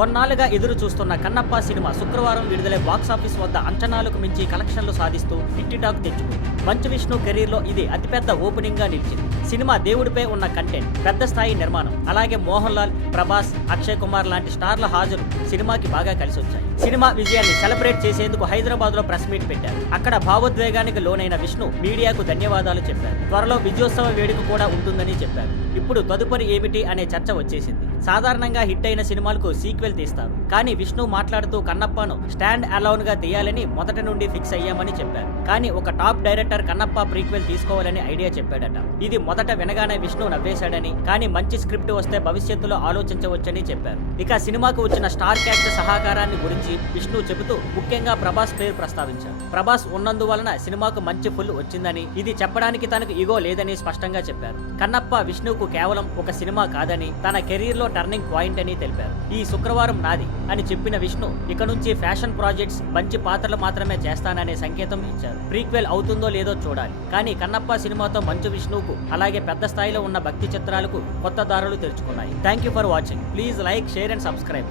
కొన్నాళ్లుగా ఎదురు చూస్తున్న కన్నప్ప సినిమా శుక్రవారం విడుదలై బాక్సాఫీస్ వద్ద అంచనాలకు మించి కలెక్షన్లు సాధిస్తూ హిట్ టాక్ తెచ్చుకుంది. మంచు విష్ణు కెరీర్ లో ఇది అతిపెద్ద ఓపెనింగ్ గా నిలిచింది. సినిమా దేవుడిపై ఉన్న కంటెంట్, పెద్ద స్థాయి నిర్మాణం, అలాగే మోహన్ లాల్, ప్రభాస్, అక్షయ్ కుమార్ లాంటి స్టార్ల హాజరు సినిమాకి బాగా కలిసి వచ్చాయి. సినిమా విజయాన్ని సెలబ్రేట్ చేసేందుకు హైదరాబాద్ లో ప్రెస్ మీట్ పెట్టారు. అక్కడ భావోద్వేగానికి లోనైన విష్ణు మీడియాకు ధన్యవాదాలు చెప్పారు. త్వరలో విజయోత్సవ వేడుక కూడా ఉంటుందని చెప్పారు. ఇప్పుడు తదుపరి ఏమిటి అనే చర్చ వచ్చేసింది. సాధారణంగా హిట్ అయిన సినిమాలకు సీక్వెల్ తీస్తారు, కానీ విష్ణు మాట్లాడుతూ కన్నప్పను స్టాండ్ అలోన్ గా తీయాలని మొదటి నుండి ఫిక్స్ అయ్యామని చెప్పారు. కానీ ఒక టాప్ డైరెక్టర్ కన్నప్ప ప్రీక్వెల్ తీసుకోవాలని ఐడియా చెప్పాడట. ఇది మొదట వినగానే విష్ణు నవ్వేశాడని, కానీ మంచి స్క్రిప్ట్ వస్తే భవిష్యత్తులో ఆలోచించవచ్చని చెప్పారు. ఇక సినిమాకు వచ్చిన స్టార్ క్యాస్ట్ సహకారాన్ని గురించి విష్ణు చెబుతూ ముఖ్యంగా ప్రభాస్ పేరు ప్రస్తావించారు. ప్రభాస్ ఉన్నందువలన సినిమాకు మంచి ఫుల్ వచ్చిందని, ఇది చెప్పడానికి తనకు ఇగో లేదని స్పష్టంగా చెప్పారు. కన్నప్ప విష్ణుకు కేవలం ఒక సినిమా కాదని, తన కెరీర్ లో టర్నింగ్ పాయింట్ అని తెలిపారు. ఈ శుక్రవారం నాది అని చెప్పిన విష్ణు ఇక నుంచి ఫ్యాషన్ ప్రాజెక్ట్స్, మంచి పాత్రలు మాత్రమే చేస్తాననే సంకేతం ఇచ్చారు. ప్రీక్వెల్ అవుతుందో లేదో చూడాలి, కానీ కన్నప్ప సినిమాతో మంచు విష్ణుకు అలాగే పెద్ద స్థాయిలో ఉన్న భక్తి చిత్రాలకు కొత్త దారులు తెరుచుకున్నాయి. Thank you for watching. Please like, share and subscribe.